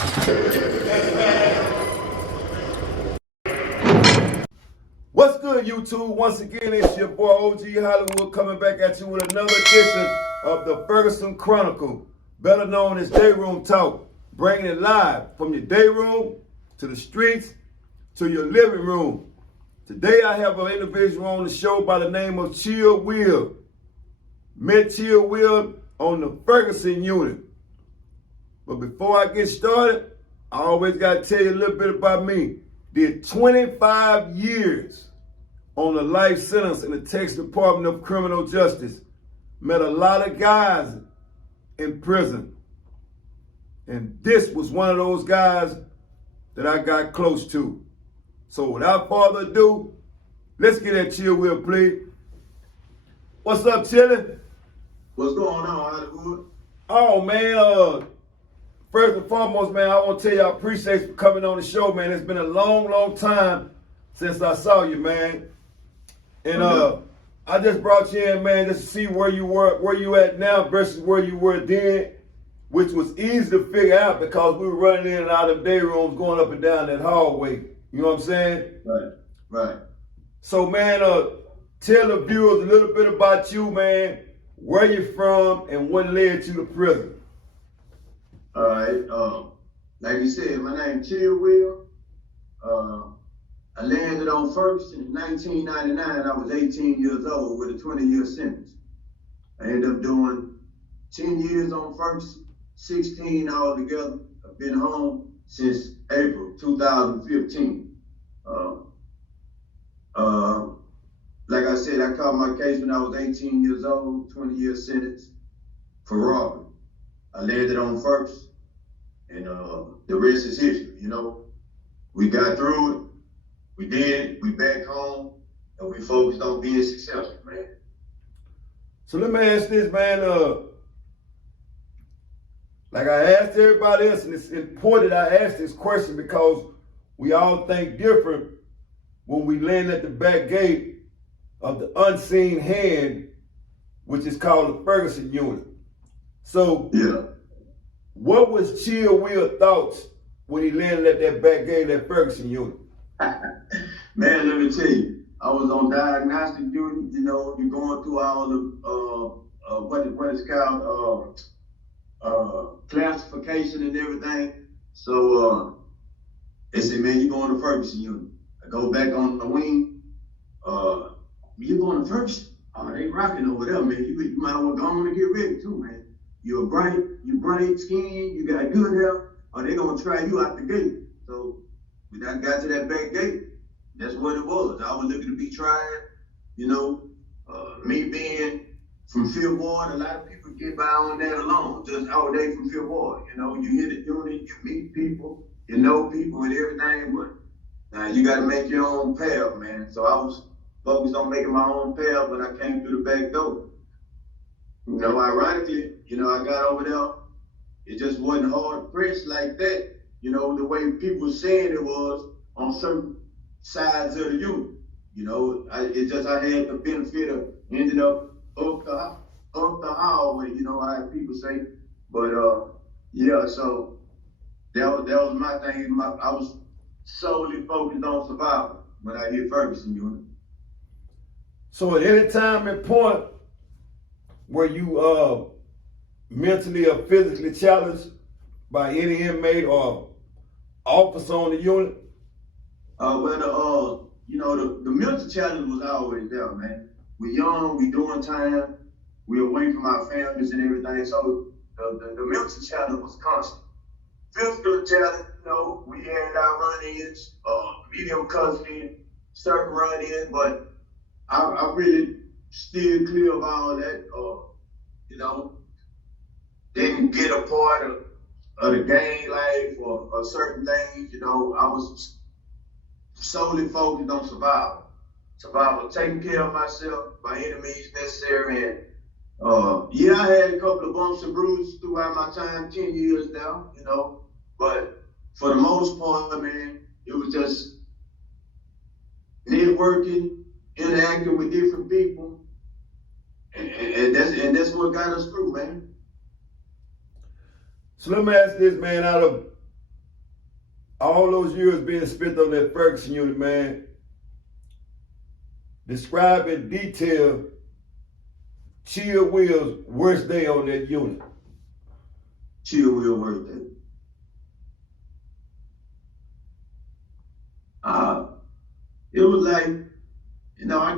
What's good, YouTube? Once again, it's your boy OG Hollywood coming back at you with another edition of the Ferguson Chronicles, better known as Dayroom Talk, bringing it live from your day room to the streets to your living room. Today, I have an individual on the show by the name of C.Will. Met C.Will on the Ferguson Unit. But before I get started, I always got to tell you a little bit about me. Did 25 years on a life sentence in the Texas Department of Criminal Justice. Met a lot of guys in prison. And this was one of those guys that I got close to. So without further ado, let's get at C.Will, please. What's up, Chili? What's going on, Hollywood? Oh, man, first and foremost, man, I want to tell you I appreciate you for coming on the show, man. It's been a long, long time since I saw you, man. And I just brought you in, man, just to see where you at now versus where you were then, which was easy to figure out because we were running in and out of day rooms, going up and down that hallway. You know what I'm saying? Right. So, man, tell the viewers a little bit about you, man, where you from and what led you to prison. All right. Like you said, my name's C.Will. I landed on Ferguson in 1999. I was 18 years old with a 20-year sentence. I ended up doing 10 years on Ferguson, 16 altogether. I've been home since April 2015. Like I said, I caught my case when I was 18 years old, 20-year sentence for robbery. I landed on Ferguson, and the rest is history, you know. We got through it, we did it, we back home, and we focused on being successful, man. So let me ask this, man, like I asked everybody else, and it's important I ask this question because we all think different when we land at the back gate of the unseen hand, which is called the Ferguson Unit. So, yeah. What was C.Will thoughts when he landed at that back gate of that Ferguson Unit? Man, let me tell you, I was on diagnostic duty. You know, you're going through all the what is called classification and everything. So they said, man, you're going to Ferguson Unit. I go back on the wing. You going to Ferguson? Oh, they rocking over there, man. You might well go on and get ready too, man. You're bright skin, you got good hair, or they gonna try you out the gate. So when I got to that back gate, that's what it was. I was looking to be tried, you know. Me being from Fifth Ward, a lot of people get by on that alone, just all day from Fifth Ward. You know, you hit the unit, you meet people, you know people and everything, but now you gotta make your own path, man. So I was focused on making my own path when I came through the back door. You know, ironically, you know, I got over there, it just wasn't hard pressed like that, you know, the way people were saying it was on certain sides of the unit. You know, I had the benefit of ending up the hallway, you know, how people say. But yeah, so that was my thing. I was solely focused on survival when I hit Ferguson Unit. So at any time and point, were you mentally or physically challenged by any inmate or officer on the unit? You know, the mental challenge was always there, man. We're young, we doing time, we're away from our families and everything, so the mental challenge was constant. Physical challenge, you know, we had our run-ins, medium custody, certain run-ins, but I really steered clear of all that, you know, didn't get a part of the gang life or certain things, you know. I was solely focused on survival, taking care of myself by any means necessary. And yeah, I had a couple of bumps and bruises throughout my time, 10 years now, you know, but for the most part, man, it was just networking, interacting with different people, and that's what got us through, man. So let me ask this, man, out of all those years being spent on that Ferguson unit, man, describe in detail C.Will's worst day on that unit. C.Will worst day. It was like, you know, I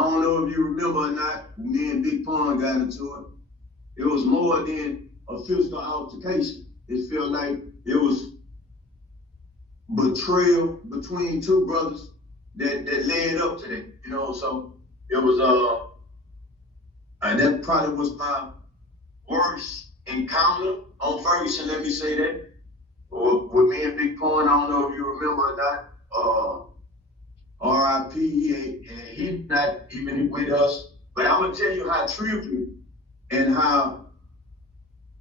don't know if you remember or not, me and Big Pun got into it. It was more than a physical altercation. It felt like it was betrayal between two brothers that led up to that, you know. So it was and that probably was my worst encounter on Ferguson, let me say that. Or with me and Big Pun, I don't know if you remember or not. R.I.P. He's not even with us. But I'm gonna tell you how trivial and how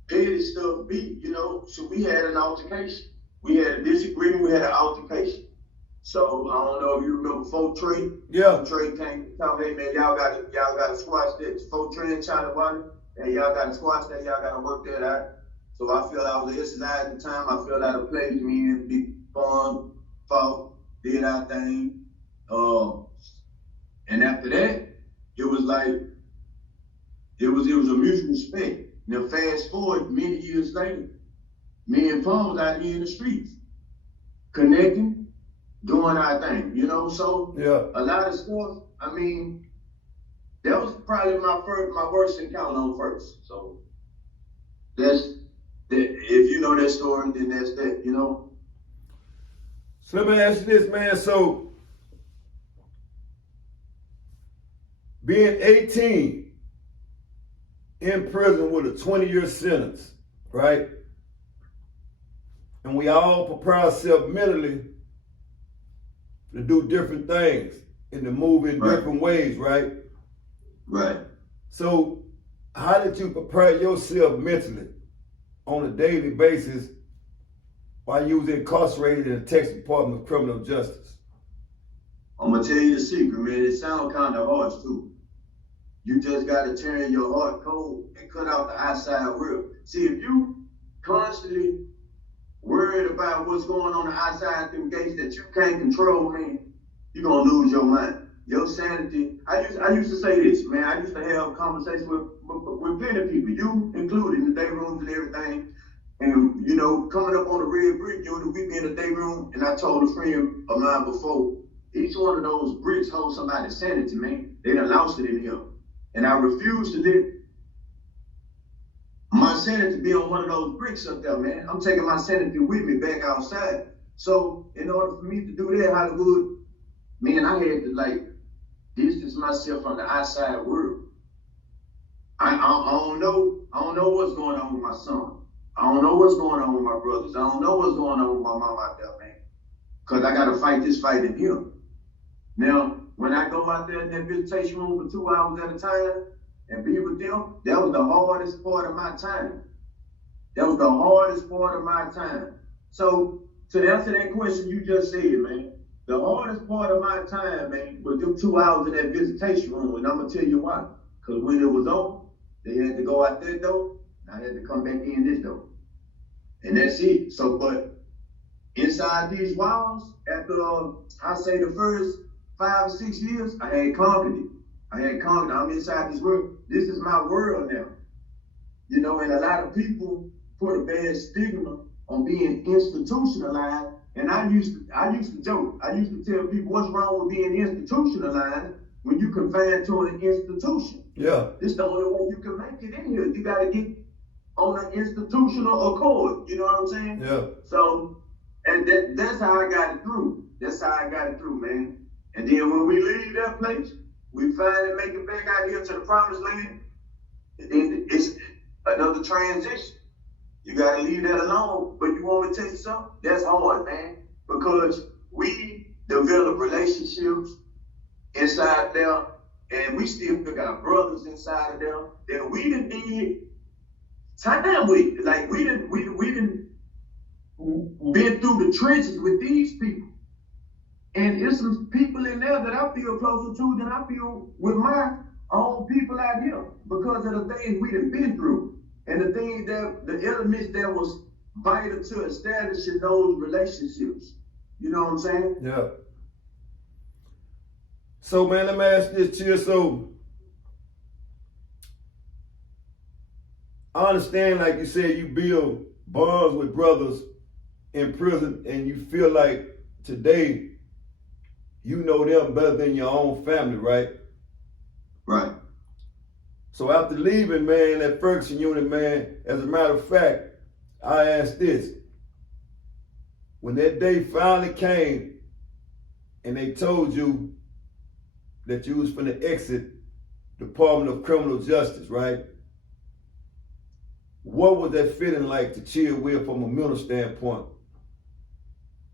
petty stuff be, you know. So we had an altercation. We had a disagreement, we had an altercation. So I don't know if you remember Folk Trey. Yeah. Trey came and told me, hey man, y'all gotta squash that. Folk Trey and China Bunny, and y'all gotta squash that, y'all gotta work that out. So I felt I was an SNI at the time. I felt out of place. Me and Big Fun fought, did our thing. And after that, it was like, it was a mutual respect. Now fast forward many years later, me and Fun was out here in the streets, connecting, doing our thing, you know? So yeah, a lot of stuff, I mean, that was probably my worst encounter on first. So that's, if you know that story, then that's that, you know? So let me ask you this, man. So being 18 in prison with a 20-year sentence, right? And we all prepare ourselves mentally to do different things and to move in different ways, right? Right. So how did you prepare yourself mentally on a daily basis while you was incarcerated in the Texas Department of Criminal Justice? I'm gonna tell you the secret, man. It sounds kind of harsh too. You just gotta turn your heart cold and cut out the outside world. See, if you constantly worried about what's going on the outside them gates that you can't control, man, you're gonna lose your mind. Your sanity. I used to say this, man. I used to have conversations with plenty of people, you included, in the day rooms and everything. And, you know, coming up on the red brick unit, we be in the day room, and I told a friend of mine before, each one of those bricks holds somebody's sanity, man. They done lost it in here. And I refuse to let my sanity be on one of those bricks up there, man. I'm taking my sanity with me back outside. So in order for me to do that, Hollywood, man, I had to like distance myself from the outside world. I don't know what's going on with my son. I don't know what's going on with my brothers. I don't know what's going on with my mom out there, man. Cause I gotta fight this fight in here. Now, when I go out there in that visitation room for 2 hours at a time and be with them, that was the hardest part of my time. That was the hardest part of my time. So to answer that question you just said, man, the hardest part of my time, man, was them 2 hours in that visitation room, and I'm gonna tell you why. Cause when it was over, they had to go out that door, and I had to come back in this door. And that's it. So, but inside these walls, after, I say the first 5 or 6 years, I had conquered it. I'm inside this world. This is my world now. You know, and a lot of people put a bad stigma on being institutionalized. And I used to joke. I used to tell people, what's wrong with being institutionalized when you confined to an institution? Yeah. This is the only way you can make it in here. You got to get on an institutional accord. You know what I'm saying? Yeah. So, and that's how I got it through. That's how I got it through, man. And then when we leave that place, we finally make it back out here to the promised land. And then it's another transition. You gotta leave that alone. But you want me to tell you something? That's hard, man. Because we develop relationships inside there, and we still got brothers inside of them that we done did time with. Like we done been through the trenches with these people. And there's some people in there that I feel closer to than I feel with my own people out here because of the things we done been through and the things that, the elements that was vital to establishing those relationships. You know what I'm saying? Yeah. So, man, let me ask this, Chill. So, I understand, like you said, you build bonds with brothers in prison, and you feel like today you know them better than your own family, right? Right. So after leaving, man, that Ferguson Unit, man, as a matter of fact, I asked this. When that day finally came and they told you that you was finna exit Department of Criminal Justice, right? What was that feeling like to C.Will from a mental standpoint?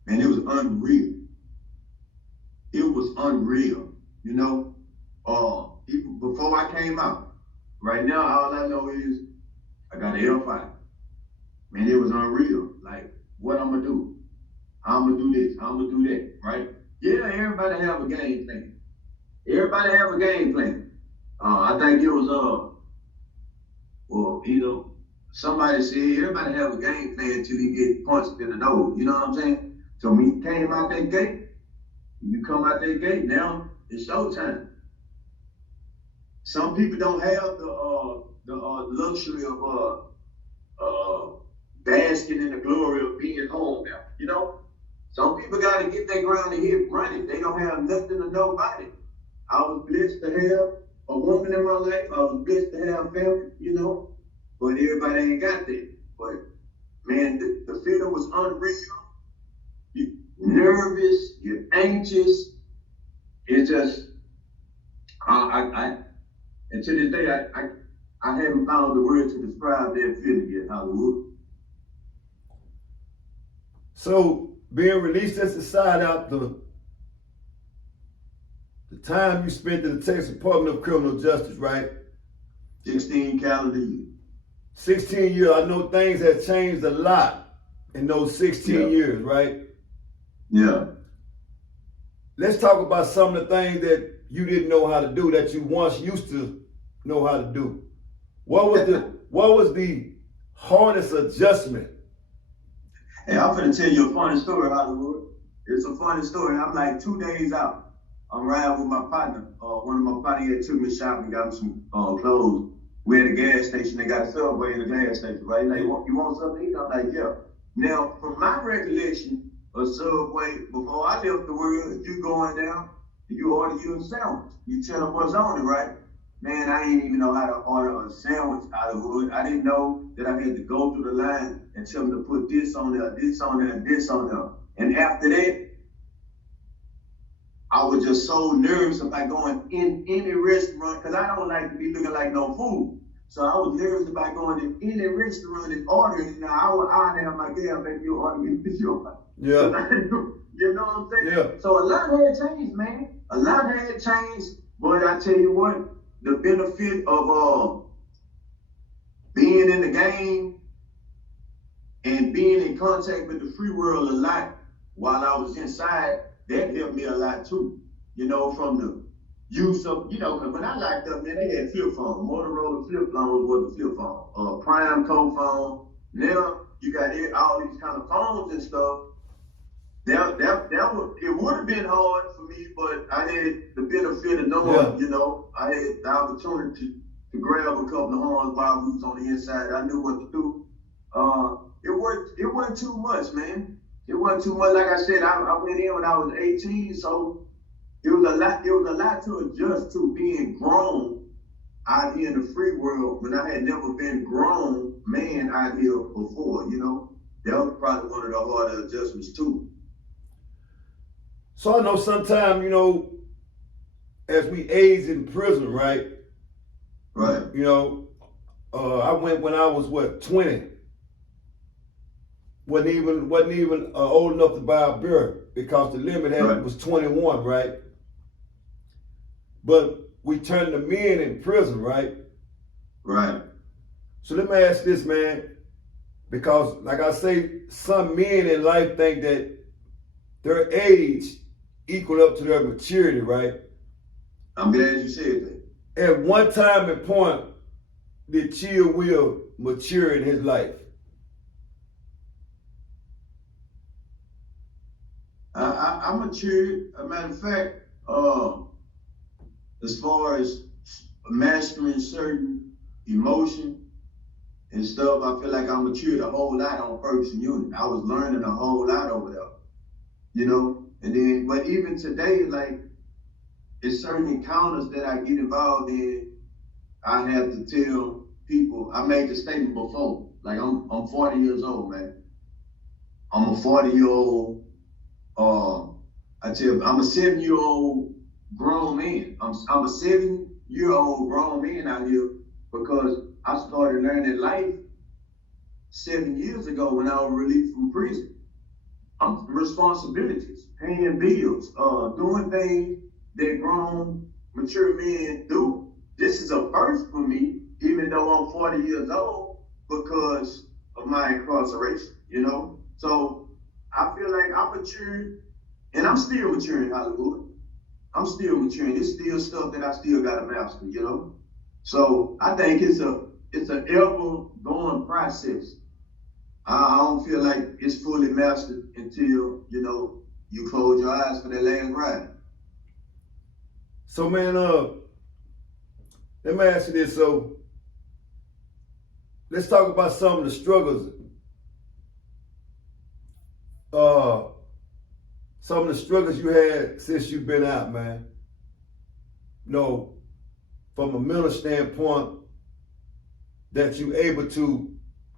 And it was unreal. It was unreal, you know? Even before I came out, right now, all I know is I got an L5. Man, it was unreal. Like, what I'm gonna do? I'm gonna do this, I'm gonna do that, right? Yeah, everybody have a game plan. Everybody have a game plan. I think it was, well, you know, somebody said everybody have a game plan till you get punched in the nose. You know what I'm saying? So when you came out that gate, you come out that gate, now it's showtime. Some people don't have the luxury of basking in the glory of being home now. You know, some people got to get their ground and hit running. They don't have nothing to nobody. I was blessed to have a woman in my life. I was blessed to have family. You know, but everybody ain't got that. But man, the feeling was unreal. You're nervous. You're anxious. It's just, and to this day, I haven't found the words to describe that feeling yet, Hollywood. So being released as a side out the time you spent in the Texas Department of Criminal Justice, right? 16 calendar years. 16 years. I know things have changed a lot in those 16 years, right? Yeah. Let's talk about some of the things that you didn't know how to do that you once used to know how to do. What was the hardest adjustment? Hey, I'm gonna tell you a funny story, Hollywood. It's a funny story. I'm like 2 days out. I'm riding with my partner. One of my partners had took me shopping, got me some clothes. We're at a gas station. They got a Subway in the gas station, right? Like, you want something to eat? I'm like, yeah. Now, from my recollection of Subway, before I left the world, you going down, you order you a sandwich. You tell them what's on it, right? Man, I didn't even know how to order a sandwich out of wood. I didn't know that I had to go through the line and tell them to put this on there, this on there, and this on there. And after that, I was just so nervous about going in any restaurant because I don't like to be looking like no food. So I was nervous about going to any restaurant and ordering. Now I'd have my girl make you order me this. Yeah. You know what I'm saying? Yeah. So a lot had changed, man. A lot had changed. But I tell you what, the benefit of being in the game and being in contact with the free world a lot while I was inside, that helped me a lot too. You know, from the use of, you know, because when I locked up, man, they had flip phones. Motorola flip phones was the flip phone. Prime code phone. Now you got all these kind of phones and stuff. It would have been hard for me, but I had the benefit of knowing, you know, I had the opportunity to grab a couple of horns while we was on the inside. I knew what to do. It wasn't too much, man. It wasn't too much. Like I said, I went in when I was 18, so it was a lot to adjust to being grown out here in the free world when I had never been grown man out here before, you know. That was probably one of the harder adjustments too. So I know sometimes, you know, as we age in prison, right? Right. You know, I went when I was 20. Wasn't even old enough to buy a beer because the limit was 21, right? But we turned the men in prison, right? Right. So let me ask this, man, because like I say, some men in life think that their age equal up to their maturity, right? I'm glad you said that. At one time and point, did C.Will mature in his life? I matured. As a matter of fact, as far as mastering certain emotion and stuff, I feel like I matured a whole lot on Ferguson Unit. I was learning a whole lot over there, you know. And then, but even today, like, it's certain encounters that I get involved in. I have to tell people. I made the statement before. Like, I'm 40 years old, man. I'm a 40-year-old. I'm a 7-year-old grown man. I'm a 7-year-old grown man out here because I started learning life 7 years ago when I was released from prison. Responsibilities, paying bills, doing things that grown, mature men do. This is a first for me, even though I'm 40 years old, because of my incarceration, you know? So I feel like I matured, and I'm still maturing in Hollywood. I'm still maturing. It's still stuff that I still gotta master, you know? So I think it's an ever going process. I don't feel like it's fully mastered until, you know, you close your eyes for that last ride. So man, let me ask you this. So let's talk about some of the struggles. Some of the struggles you had since you've been out, man. You know, from a mental standpoint, that you able to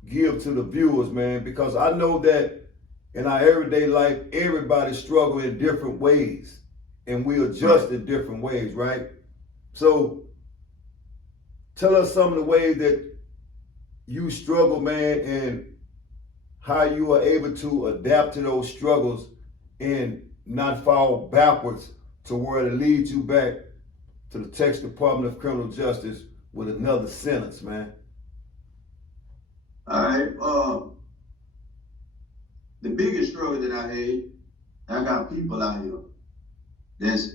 give to the viewers, man, because I know that in our everyday life, everybody struggle in different ways, and we adjust in different ways, right? So tell us some of the ways that you struggle, man, and how you are able to adapt to those struggles and not fall backwards to where it leads you back to the Texas Department of Criminal Justice with another sentence, man. All right. The biggest struggle that I had, I got people out here that's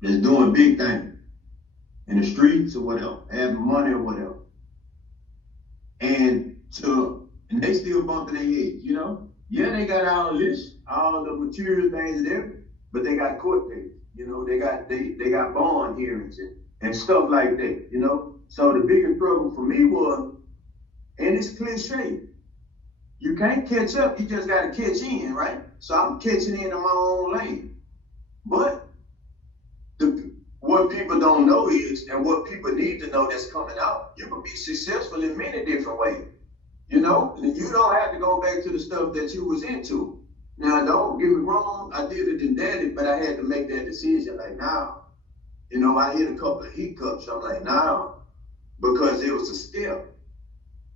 doing big things in the streets or whatever, having money or whatever, and they still bumping their heads, you know. Yeah, they got all this, all the material things there, but they got court dates, you know. They got bond hearings and stuff like that, you know. So the biggest struggle for me was, and it's cliche, you can't catch up, you just gotta catch in, right? So I'm catching in my own lane. But what people don't know is, and what people need to know that's coming out, you can be successful in many different ways. You know, and you don't have to go back to the stuff that you was into. Now, don't get me wrong, I did it and did it, but I had to make that decision like, nah. You know, I hit a couple of hiccups. I'm like, nah, because it was a step.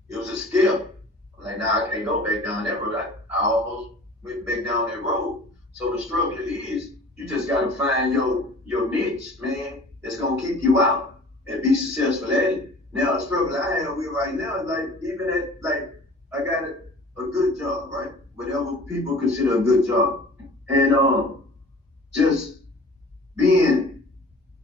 It was a skip. I'm like, nah, I can't go back down that road. I almost went back down that road. So the struggle is, you just gotta find your niche, man, that's gonna keep you out and be successful at it. Now, the struggle I have with right now is like, even at, like, I got a good job, right? Whatever people consider a good job. And just being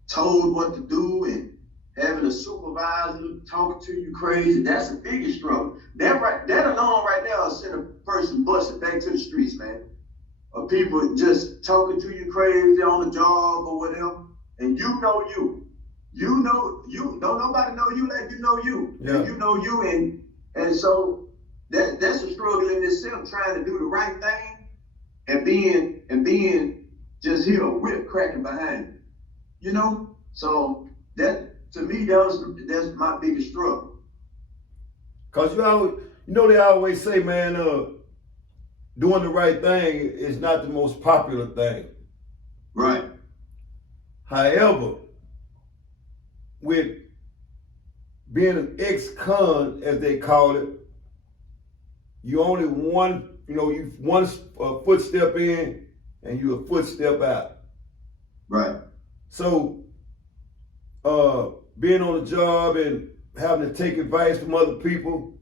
told what to do and having a supervisor talking to you crazy, that's the biggest struggle. That alone right now will send a person busting back to the streets, man. Or people just talking to you crazy on the job or whatever, and you know you. You know you. Don't nobody know you like you know you. Yeah. And you know you, and so that's a struggle in itself, trying to do the right thing and being just hear a whip cracking behind you. You know? So that, to me, that's my biggest struggle. Cause they always say, man, doing the right thing is not the most popular thing. Right. However, with being an ex-con, as they call it, you only you one footstep in and you a footstep out. Right. So, being on the job and having to take advice from other people,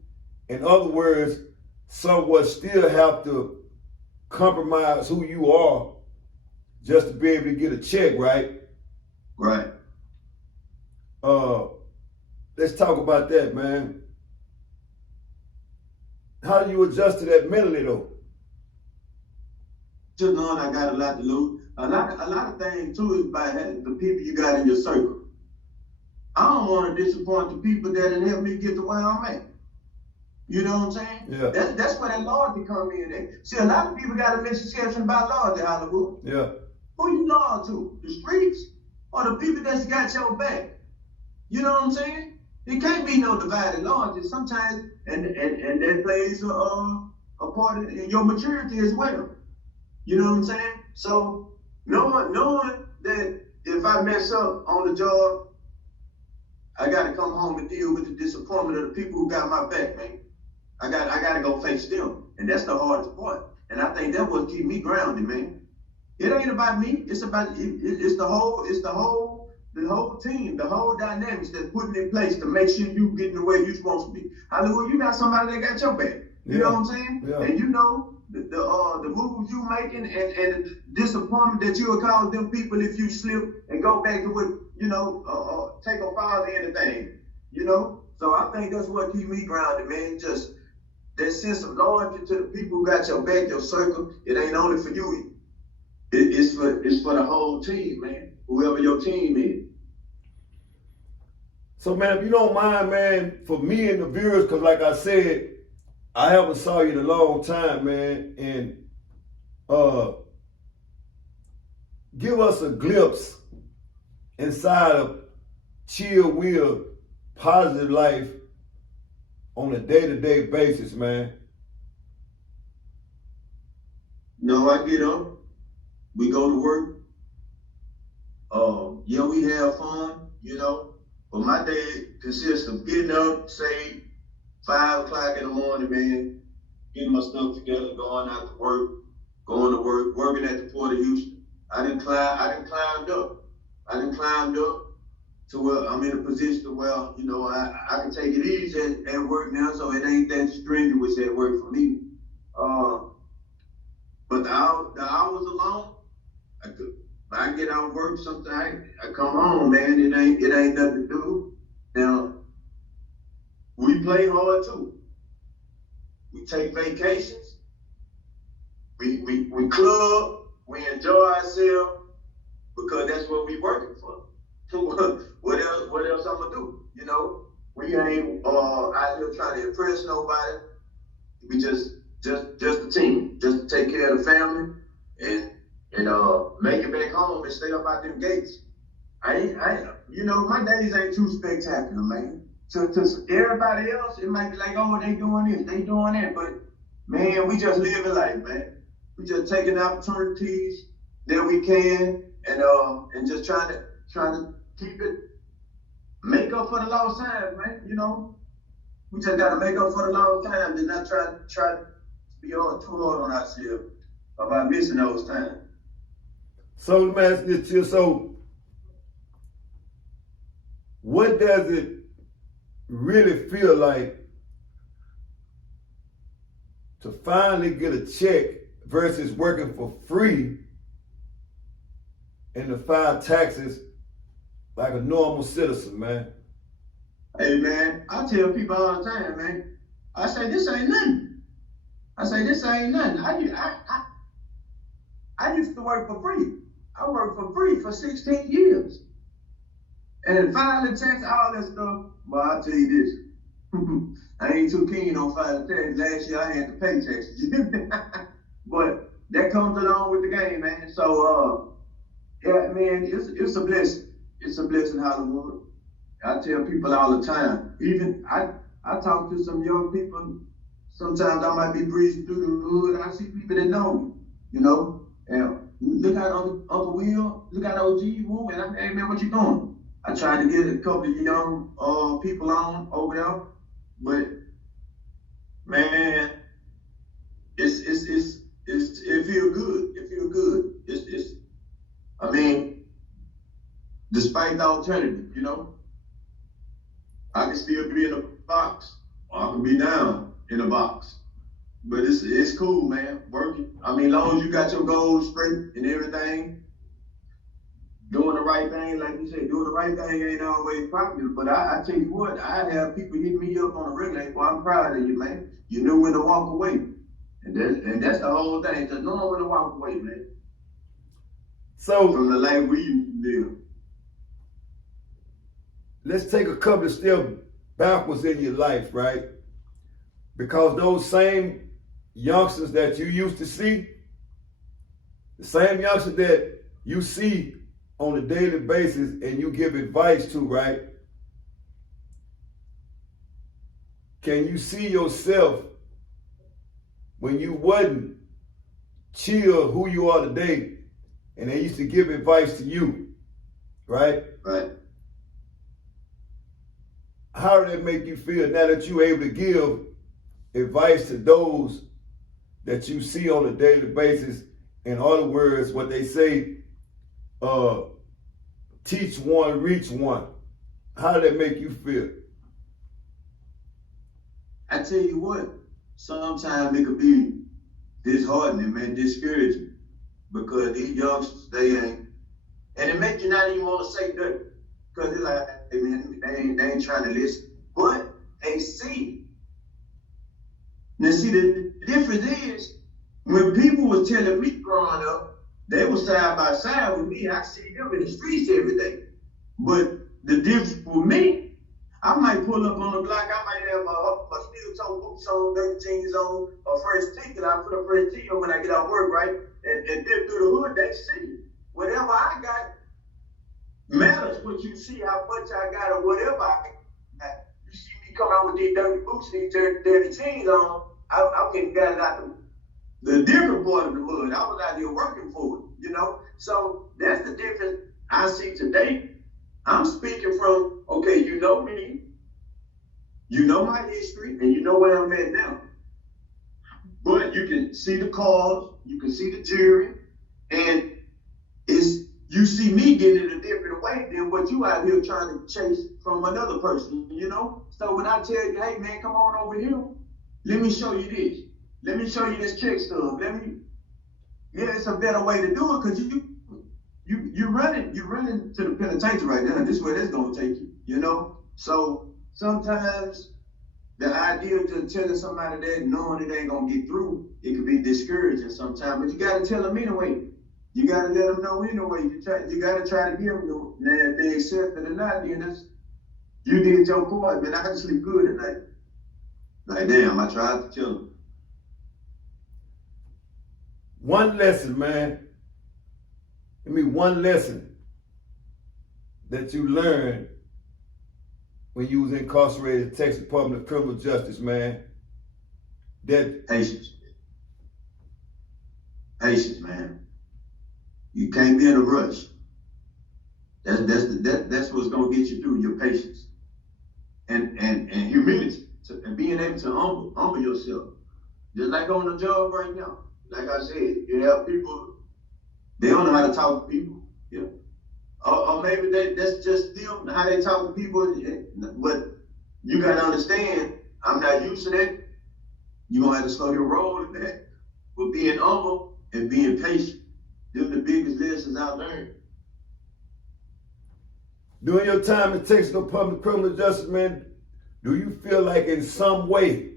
in other words, somewhat still have to compromise who you are just to be able to get a check, right? Right. Let's talk about that, man. How do you adjust to that mentally, though? just knowing I got a lot to lose. A lot of things too is by the people you got in your circle. I don't want to disappoint the people that didn't help me get to where I'm at. You know what I'm saying? Yeah. That's where that loyalty come in at. See, a lot of people got a misconception about loyalty, Hollywood. Yeah. Who you loyal to? The streets or the people that's got your back? You know what I'm saying? It can't be no divided loyalty. Sometimes, and that plays a part in your maturity as well. You know what I'm saying? So knowing that if I mess up on the job, I gotta come home and deal with the disappointment of the people who got my back, man. I gotta go face them, and that's the hardest part. And I think that's what keep me grounded, man. It ain't about me. It's about it's the whole team, the whole dynamics that's putting in place to make sure you getting the way you supposed to be. Hollywood, you got somebody that got your back. You know what I'm saying? Yeah. And you know the moves you making and the disappointment that you will cause them people if you slip and go back to what take a fall in anything. You know? So I think that's what keep me grounded, man. Just that sense of loyalty to the people who got your back, your circle. It ain't only for you. It's for the whole team, man. Whoever your team is. So, man, if you don't mind, man, for me and the viewers, because like I said, I haven't saw you in a long time, man, and give us a glimpse inside of C.Will positive life on a day-to-day basis, man. No, I get up. We go to work. Yeah, we have fun, but my day consists of getting up, say 5 o'clock in the morning, man, getting my stuff together, going out to work, working at the Port of Houston. I done climbed up to where I'm in a position where, I can take it easy at work now, so it ain't that strenuous at work for me. But the hours alone, I get out of work sometimes, I come home, man, it ain't nothing to do. Now, we play hard too. We take vacations. We club, we enjoy ourselves because that's what we working for. What else I'm gonna do? We ain't out here trying to impress nobody. We just a team, just to take care of the family and make it back home and stay up out them gates. My days ain't too spectacular, man. To everybody else, it might be like, oh, they doing this, they doing that, but man, we just living life, man. We just taking opportunities that we can and just trying to keep it, make up for the lost time, man. We just gotta make up for the lost time and not try to be too hard on ourselves about missing those times. So let me ask this to you. So what does it really feel like to finally get a check versus working for free and to file taxes like a normal citizen, man? Hey, man, I tell people all the time, man, I say, this ain't nothing. I used to work for free. I worked for free for 16 years. And filing tax, all that stuff, well, I'll tell you this. I ain't too keen on filing tax. Last year I had to pay taxes. But that comes along with the game, man. So, yeah, man, it's a blessing. It's a blessing, Hollywood. I tell people all the time. Even I talk to some young people. Sometimes I might be breezing through the hood. I see people that know me, And look at Uncle Will, look at OG, woo, and I, hey man, what you doing? I tried to get a couple of young people on over there, but man, it feel good. It feel good. I mean, despite the alternative, I can still be in a box, or I can be down in a box. But it's cool, man. Working. I mean, long as you got your goals straight and everything, doing the right thing, like you said, doing the right thing ain't always popular. But I tell you what, I have people hit me up on a regular. Well, I'm proud of you, man. You knew when to walk away, And that's the whole thing. Just know when to walk away, man. So from the life we used to live. Let's take a couple of steps backwards in your life, right? Because those same youngsters that you used to see, the same youngsters that you see on a daily basis and you give advice to, right? Can you see yourself when you wasn't chill who you are today and they used to give advice to you, right? Right. How did that make you feel now that you're able to give advice to those that you see on a daily basis? In other words, what they say, teach one, reach one. How did that make you feel? I tell you what, sometimes it could be disheartening, man, discouraging, because these youngsters, they ain't, and it makes you not even want to say nothing, because they're like, hey, man, they ain't trying to listen, but they see. Now, see, the difference is, when people was telling me growing up, they were side by side with me. I see them in the streets every day. But the difference for me, I might pull up on the block, I might have a steel-toe boots on, 13 years old, a fresh tee, and I put a fresh tee on when I get out of work, right? And dip through the hood, they see. Whatever I got matters what you see, how much I got or whatever I got. You see me come out with these dirty boots, these dirty jeans on, I can get it out the different part of the hood. I was out there working for it, you know? So that's the difference I see today. I'm speaking from, okay, you know me, you know my history, and you know where I'm at now. But you can see the cars, you can see the jury, and you see me getting it a different way than what you out here trying to chase from another person, you know? So when I tell you, hey man, come on over here, let me show you this. Let me show you this check stub. It's a better way to do it, because you're running to the penitentiary right now. This is where that's gonna take you, you know? So sometimes the idea of just telling somebody that, knowing it ain't gonna get through, it can be discouraging sometimes, but you gotta tell them anyway. You gotta let them know anyway. You gotta try to give them the, now if they accept it or not, then you did your part, man. I can sleep good at night. Like, damn, I tried to tell them. One lesson, man. One lesson that you learned when you was incarcerated at Texas Department of Criminal Justice, man. That Patience. Patience, man. You can't be in a rush. That's what's gonna get you through, your patience. And humility, and being able to humble yourself. Just like on the job right now. Like I said, you have people, they don't know how to talk to people. Yeah. Or maybe that's just them, how they talk to people. But you gotta understand, I'm not used to that. You're gonna have to slow your roll in that. But being humble and being patient, them the biggest lessons I learned. During your time in Texas Department of Criminal Justice, man, do you feel like in some way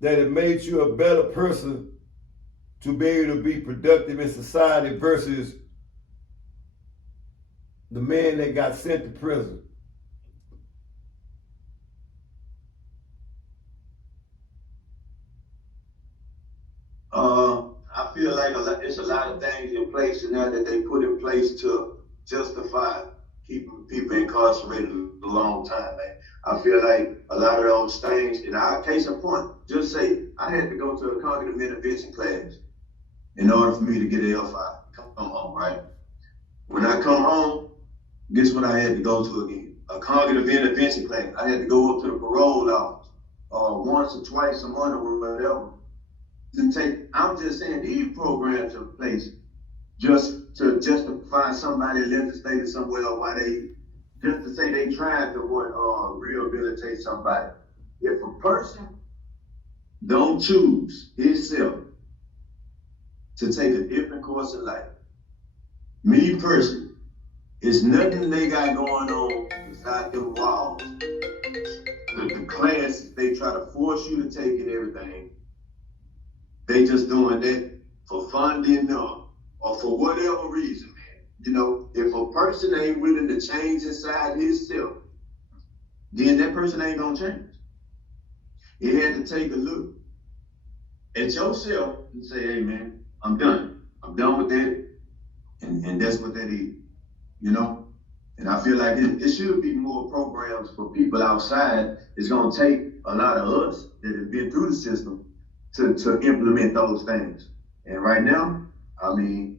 that it made you a better person to be able to be productive in society versus the man that got sent to prison? I feel like there's a lot of things in place in there that they put in place to justify keeping people incarcerated a long time, man. I feel like a lot of those things, in our case in point, just say I had to go to a cognitive intervention class in order for me to get an L5, come home, right? When I come home, guess what I had to go to again? A cognitive intervention class. I had to go up to the parole office once or twice a month or whatever. I'm just saying these programs are in place just to justify somebody legislated somewhere why just to say they tried to rehabilitate somebody. If a person don't choose himself to take a different course of life, me personally, it's nothing they got going on inside them walls. The classes they try to force you to take and everything. They just doing that for funding or for whatever reason, man. You know, if a person ain't willing to change inside himself, then that person ain't gonna change. It had to take a look at yourself and say, hey man, I'm done. I'm done with that. And that's what that is, you know? And I feel like it should be more programs for people outside. It's gonna take a lot of us that have been through the system to implement those things. And right now, I mean,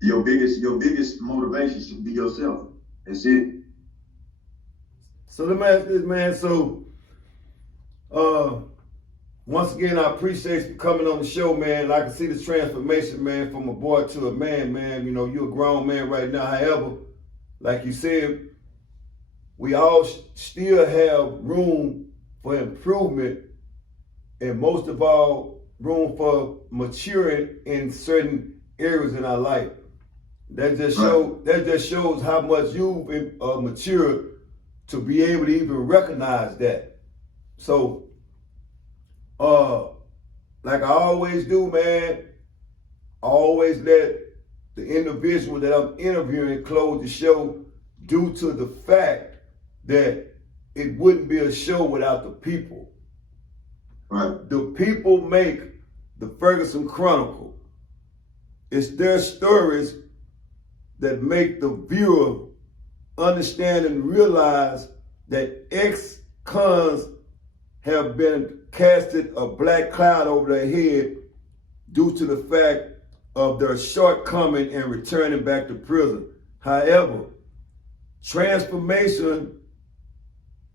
your biggest motivation should be yourself. That's it. So let me ask this, man. So, once again, I appreciate you coming on the show, man. I can see the transformation, man, from a boy to a man, man. You know, you're a grown man right now. However, like you said, we all still have room for improvement, and most of all, room for maturing in certain areas in our life. That just shows how much you've matured to be able to even recognize that. So, like I always do, man, I always let the individual that I'm interviewing close the show due to the fact that it wouldn't be a show without the people. Right. The people make the Ferguson Chronicle. It's their stories that make the viewer understand and realize that ex-cons have been casted a black cloud over their head due to the fact of their shortcoming in returning back to prison. However, transformation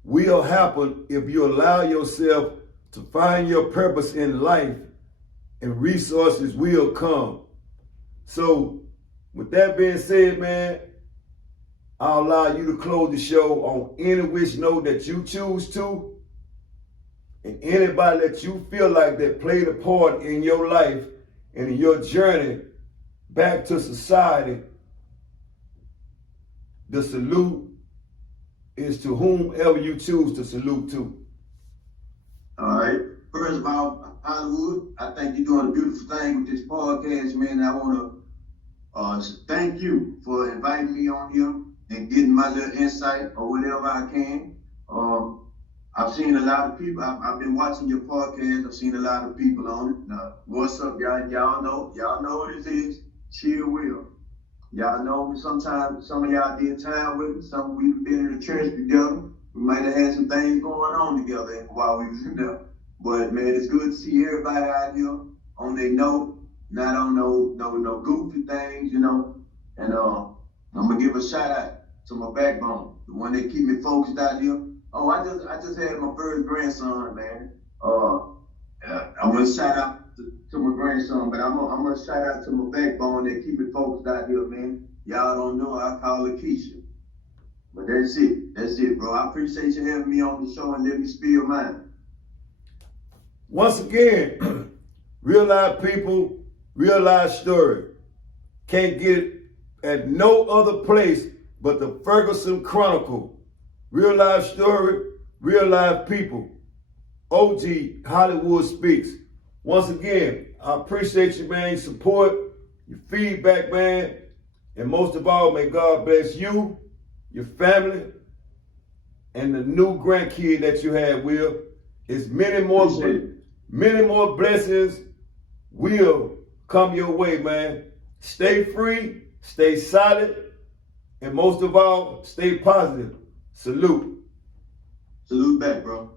will happen if you allow yourself to find your purpose in life, and resources will come. So, with that being said, man, I'll allow you to close the show on any which note that you choose to. And anybody that you feel like that played a part in your life and in your journey back to society, the salute is to whomever you choose to salute to. All right. First of all, Hollywood, I think you're doing a beautiful thing with this podcast, man. I want to thank you for inviting me on here and getting my little insight or whatever I can. I've seen a lot of people. I've been watching your podcast. I've seen a lot of people on it. Now, what's up, y'all? Y'all know what it is. C.Will. Y'all know sometimes some of y'all did time with me. Some we've been in the church together. We might have had some things going on together while we was in there. But man, it's good to see everybody out here on their note, not on no goofy things, you know. And I'm gonna give a shout out to my backbone, the one that keep me focused out here. Oh, I just had my first grandson, man. I want to shout out to my grandson, but I'm gonna shout out to my backbone that keep me focused out here, man. Y'all don't know, I call her Keisha. But that's it, bro. I appreciate you having me on the show and let me spill mine. Once again, real life people, real life story. Can't get it at no other place but the Ferguson Chronicle. Real life story, real life people. OG Hollywood Speaks. Once again, I appreciate you, man, your support, your feedback, man. And most of all, may God bless you, your family, and the new grandkid that you had, Will. It's many more blessings will come your way, man. Stay free, stay solid, and most of all, stay positive. Salute. Salute back, bro.